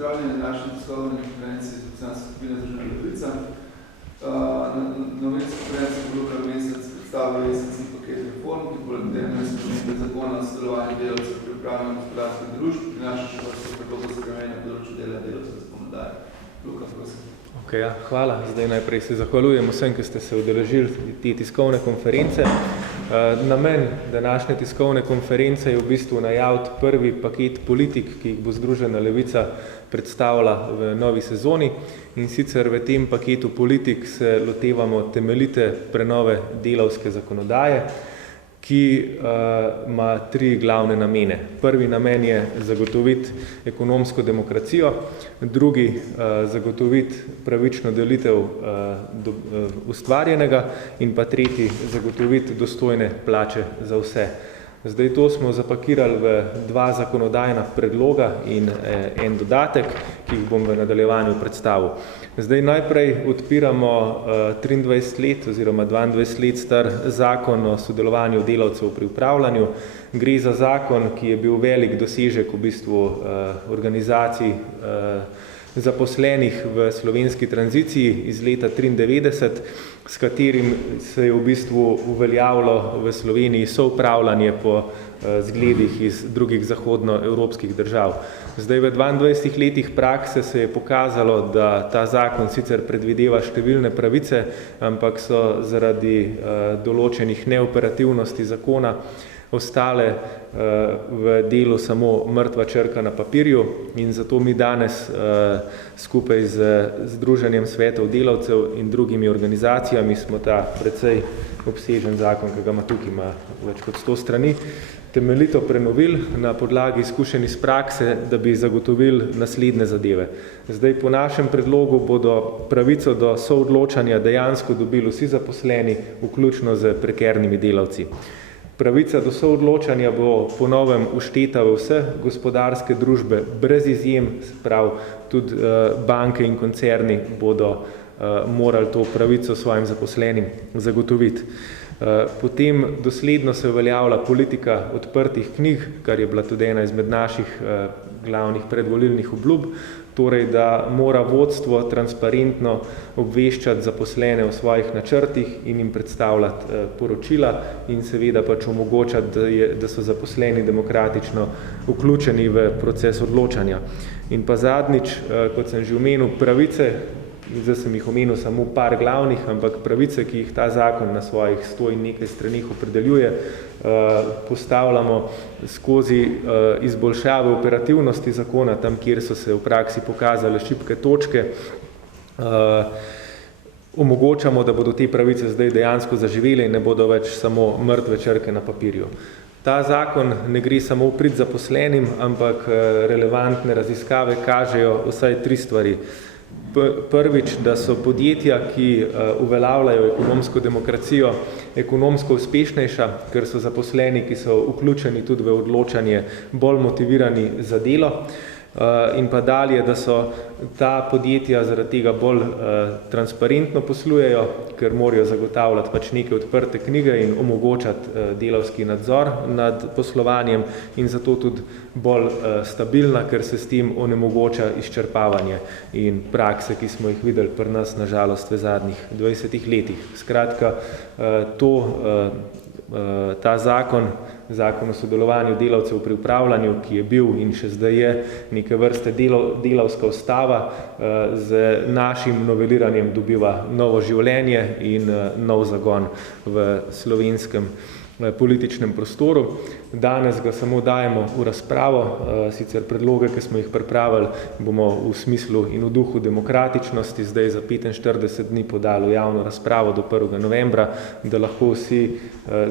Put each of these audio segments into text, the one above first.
pozdravljeni na naši tiskovni konferenci Poslanske skupine Združena levica. Novinska konferenca bo Luka mesec predstavila mesecni paket reform, ki bo temeljne spremembe zakona o sodelovanju delavcev pri upravljanju gospodarskih družb, prinaša še vrsto predloga za spremenjanje na področju dela delavcev zakonodaje. Luka, prosim. Hvala. Zdaj najprej se zahvaljujem vsem, ki ste se udeležili te tiskovne konference. Namen današnje tiskovne konference je v bistvu najaviti prvi paket politik, ki jih bo Združena levica predstavila v novi sezoni. In sicer v tem paketu politik se lotevamo temeljite prenove delavske zakonodaje, ki ima tri glavne namene. Prvi namen je zagotoviti ekonomsko demokracijo, drugi zagotoviti pravično delitev ustvarjenega in pa tretji zagotoviti dostojne plače za vse. Zdaj to smo zapakirali v dva zakonodajna predloga in en dodatek, ki jih bom v nadaljevanju predstavil. Zdaj najprej odpiramo 23 let oziroma 22 let star zakon o sodelovanju delavcev pri upravljanju. Gre za zakon, ki je bil velik dosežek v bistvu organizacij zaposlenih v slovenski tranziciji iz leta 1993, s katerim se je v bistvu uveljavilo v Sloveniji soupravljanje po zgledih iz drugih zahodnoevropskih držav. Zdaj v 22 letih prakse se je pokazalo, da ta zakon sicer predvideva številne pravice, ampak so zaradi določenih neoperativnosti zakona ostale v delu samo mrtva črka na papirju in zato mi danes skupaj z Združenjem svetov delavcev in drugimi organizacijami smo ta precej obsežen zakon, ki ga ima tukaj, ima več kot 100 strani, temeljito prenovili na podlagi izkušenj iz prakse, da bi zagotovili naslednje zadeve. Zdaj po našem predlogu bodo pravico do soodločanja dejansko dobili vsi zaposleni, vključno z prekernimi delavci. Pravica do soodločanja bo po novem všteta v vse gospodarske družbe brez izjem, prav tudi banke in koncerni bodo morali to pravico svojim zaposlenim zagotoviti. Potem dosledno se uveljavlja politika odprtih knjig, kar je bila tudi ena izmed naših glavnih predvolilnih obljub, torej da mora vodstvo transparentno obveščati zaposlene o svojih načrtih in jim predstavljati poročila in seveda pač omogočati, da so zaposleni demokratično vključeni v proces odločanja. In pa zadnjič, kot sem že omenil, pravice, zdaj sem jih omenil samo par glavnih, ampak pravice, ki jih ta zakon na svojih 100 in nekaj stranih opredeljuje, postavljamo skozi izboljšave operativnosti zakona, tam, kjer so se v praksi pokazale šibke točke, omogočamo, da bodo te pravice zdaj dejansko zaživele in ne bodo več samo mrtve črke na papirju. Ta zakon ne gre samo v prid zaposlenim, ampak relevantne raziskave kažejo vsaj 3 stvari. Prvič, da so podjetja, ki uveljavljajo ekonomsko demokracijo, ekonomsko uspešnejša, ker so zaposleni, ki so vključeni tudi v odločanje, bolj motivirani za delo. In pa dalje, da so ta podjetja zaradi tega bolj transparentno poslujejo, ker morajo zagotavljati pač neke odprte knjige in omogočati delavski nadzor nad poslovanjem in zato tudi bolj stabilna, ker se s tem onemogoča izčrpavanje in prakse, ki smo jih videli pri nas na žalost v zadnjih 20 letih. Skratka, ta zakon o sodelovanju delavcev pri upravljanju, ki je bil in še zdaj je neke vrste delavska ustava, z našim noveliranjem dobiva novo življenje in nov zagon v slovenskem političnem prostoru. Danes ga samo dajemo v razpravo, sicer predloge, ki smo jih pripravili, bomo v smislu in v duhu demokratičnosti zdaj za 45 dni podali v javno razpravo do 1. novembra, da lahko vsi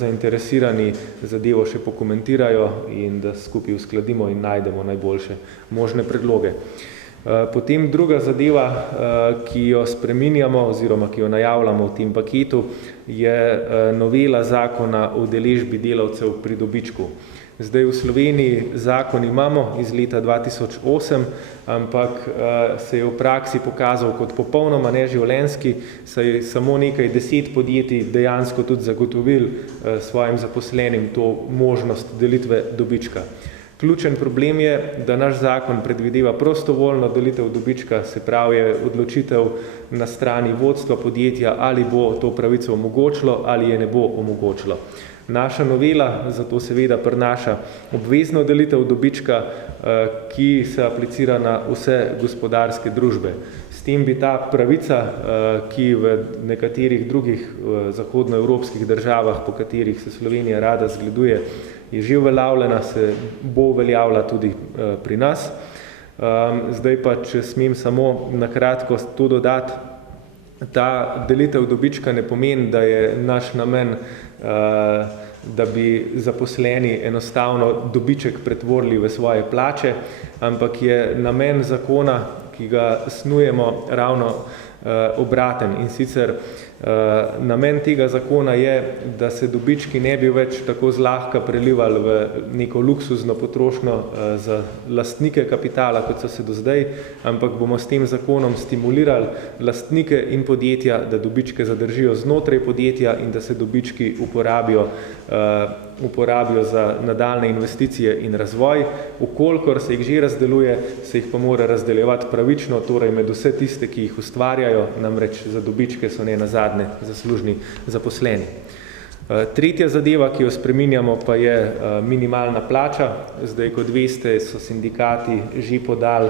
zainteresirani zadevo še pokomentirajo in da skupaj uskladimo in najdemo najboljše možne predloge. Potem druga zadeva, ki jo spreminjamo oziroma ki jo najavljamo v tem paketu, je novela zakona o udeležbi delavcev pri dobičku. Zdaj v Sloveniji zakon imamo iz leta 2008, ampak se je v praksi pokazal kot popolnoma neživljenjski, saj je samo nekaj 10 podjetij dejansko tudi zagotovil svojim zaposlenim to možnost delitve dobička. Ključen problem je, da naš zakon predvideva prostovoljno delitev dobička, se pravi je odločitev na strani vodstva podjetja, ali bo to pravico omogočilo ali je ne bo omogočilo. Naša novela zato seveda prinaša obvezno delitev dobička, ki se aplicira na vse gospodarske družbe. S tem bi ta pravica, ki v nekaterih drugih zahodnoevropskih državah, po katerih se Slovenija rada zgleduje, je že uveljavljena, se bo uveljavila tudi pri nas. Zdaj pa, če smem samo na kratko to dodati, ta delitev dobička ne pomeni, da je naš namen, da bi zaposleni enostavno dobiček pretvorili v svoje plače, ampak je namen zakona, ki ga snujemo, ravno obraten. In sicer namen tega zakona je, da se dobički ne bi več tako zlahka prelivali v neko luksuzno potrošnjo za lastnike kapitala, kot so se do zdaj, ampak bomo s tem zakonom stimulirali lastnike in podjetja, da dobičke zadržijo znotraj podjetja in da se dobički uporabijo za nadaljne investicije in razvoj. Vkolikor se jih že razdeluje, se jih pa mora razdeljevati pravično, torej med vse tiste, ki jih ustvarjajo, namreč za dobičke so ne nazadnje zaslužni zaposleni. Tretja zadeva, ki jo spreminjamo, pa je minimalna plača. Zdaj, kot veste, so sindikati že podali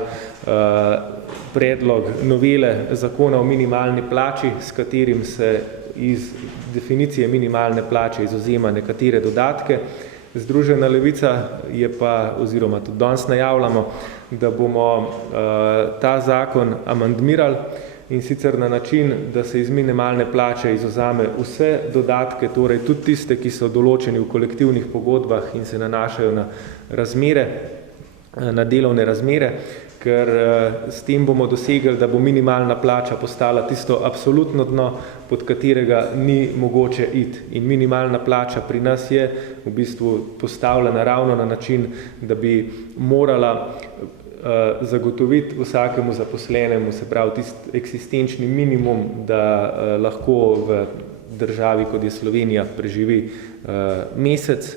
predlog novele zakona o minimalni plači, s katerim se iz definicije minimalne plače izvzema nekatere dodatke. Združena levica je pa, oziroma tudi danes najavljamo, da bomo ta zakon amandmirali, in sicer na način, da se iz minimalne plače izvzame vse dodatke, torej tudi tiste, ki so določeni v kolektivnih pogodbah in se nanašajo na razmere, na delovne razmere, ker s tem bomo dosegli, da bo minimalna plača postala tisto absolutno dno, pod katerega ni mogoče iti. In minimalna plača pri nas je v bistvu postavljena ravno na način, da bi morala zagotoviti vsakemu zaposlenemu, se pravi tisti eksistenčni minimum, da lahko v državi, kot je Slovenija, preživi mesec.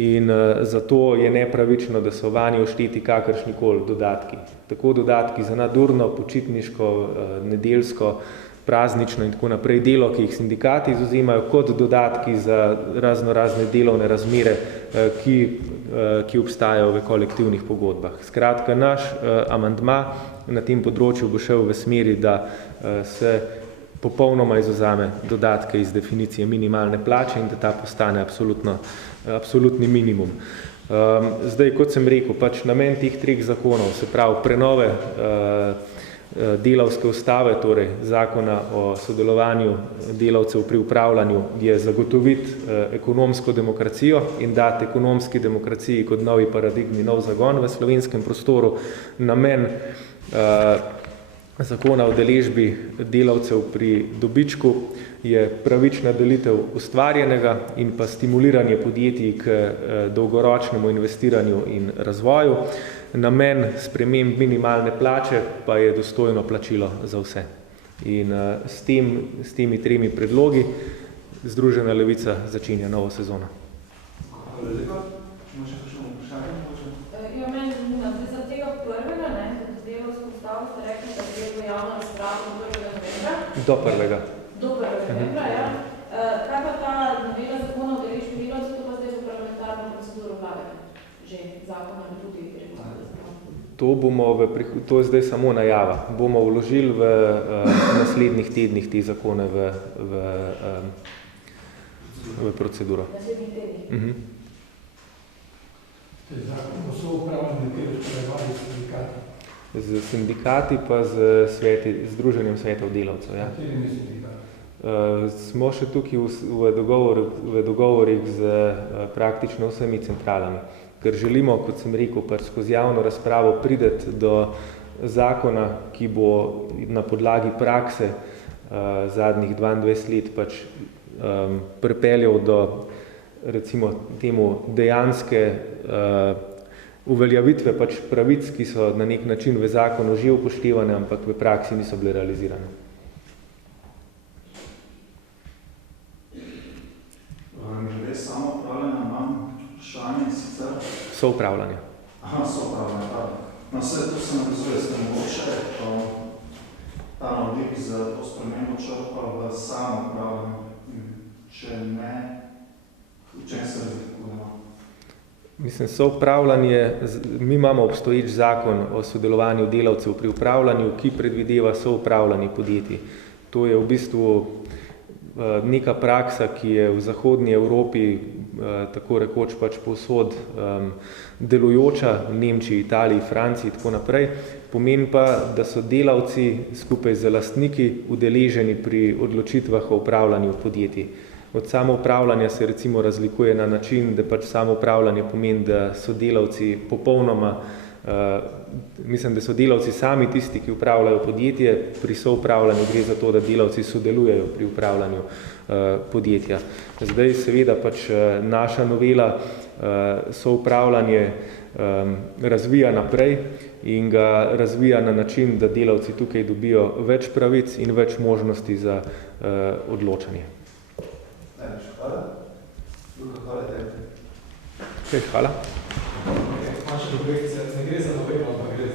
In zato je nepravično, da so vanjo všteti kakršnikoli dodatki. Tako dodatki za nadurno, počitniško, nedeljsko, praznično in tako naprej delo, ki jih sindikati izvzemajo, kot dodatki za razne delovne razmere, ki obstajajo v kolektivnih pogodbah. Skratka, naš amandma na tem področju bo šel v smeri, da se popolnoma izvzame dodatke iz definicije minimalne plače in da ta postane absolutni minimum. Zdaj, kot sem rekel, pač namen teh treh zakonov, se pravi prenove delavske ustave, torej zakona o sodelovanju delavcev pri upravljanju, je zagotoviti ekonomsko demokracijo in dati ekonomski demokraciji kot novi paradigmi nov zagon v slovenskem prostoru. Namen zakona o deležbi delavcev pri dobičku je pravična delitev ustvarjenega in pa stimuliranje podjetij k dolgoročnemu investiranju in razvoju. Namen sprememb minimalne plače pa je dostojno plačilo za vse. In s temi tremi predlogi Združena levica začenja novo sezono. Hvala lepa. Ima še kakšno vprašanje? Ja, meni zanima, za tega prvega, da delovsko ustavo ste rekli, da gre v javno razpravo do 1. novembra. Do 1. Do 1. novembra, ja. Kaj pa ta novela zakona o deležbi delavcev, to pa zdaj v parlamentarno proceduro vlagate? Že zakon ali tudi to je zdaj samo najava. Bomo vložili v naslednjih tednih te zakone v proceduro. Naslednjih tednih? Te zakon so upravljeni, kjer usklajevali sindikati. Z sindikati pa z Združenjem svetov delavcev. Ja. Katerimi sindikati? Smo še tukaj v dogovorih z praktično vsemi centralami, ker želimo, kot sem rekel, skozi javno razpravo prideti do zakona, ki bo na podlagi prakse zadnjih 22 let pripeljal do, recimo, temu dejanske uveljavitve pravic, ki so na nek način v zakonu že upoštevane, ampak v praksi niso bile realizirane. Glede samo upravljanja imam vprašanje sicer. Soupravljanje. Aha, soupravljanje, tako. No, vse to se navezuje, ste mogoče ta navdik za to spremembo črpa v samo upravljanje. Če ne, v čem se razlikujemo? Mislim, soupravljanje, mi imamo obstoječ zakon o sodelovanju delavcev pri upravljanju, ki predvideva soupravljanje podjetij. To je v bistvu neka praksa, ki je v zahodnji Evropi tako rekoč pač povsod delujoča, v Nemčiji, Italiji, Franciji in tako naprej. Pomeni pa, da so delavci skupaj z lastniki udeleženi pri odločitvah o upravljanju podjetij. Od samoupravljanja se recimo razlikuje na način, da pač samoupravljanje pomeni, da so delavci popolnoma, mislim, da so delavci sami tisti, ki upravljajo podjetje, pri soupravljanju gre za to, da delavci sodelujejo pri upravljanju podjetja. Zdaj seveda pač naša novela soupravljanje razvija naprej in ga razvija na način, da delavci tukaj dobijo več pravic in več možnosti za odločanje. Hvala. Luka, hvala tebi. Hvala. Manjša projekcija, ne gre za novelo, ampak gre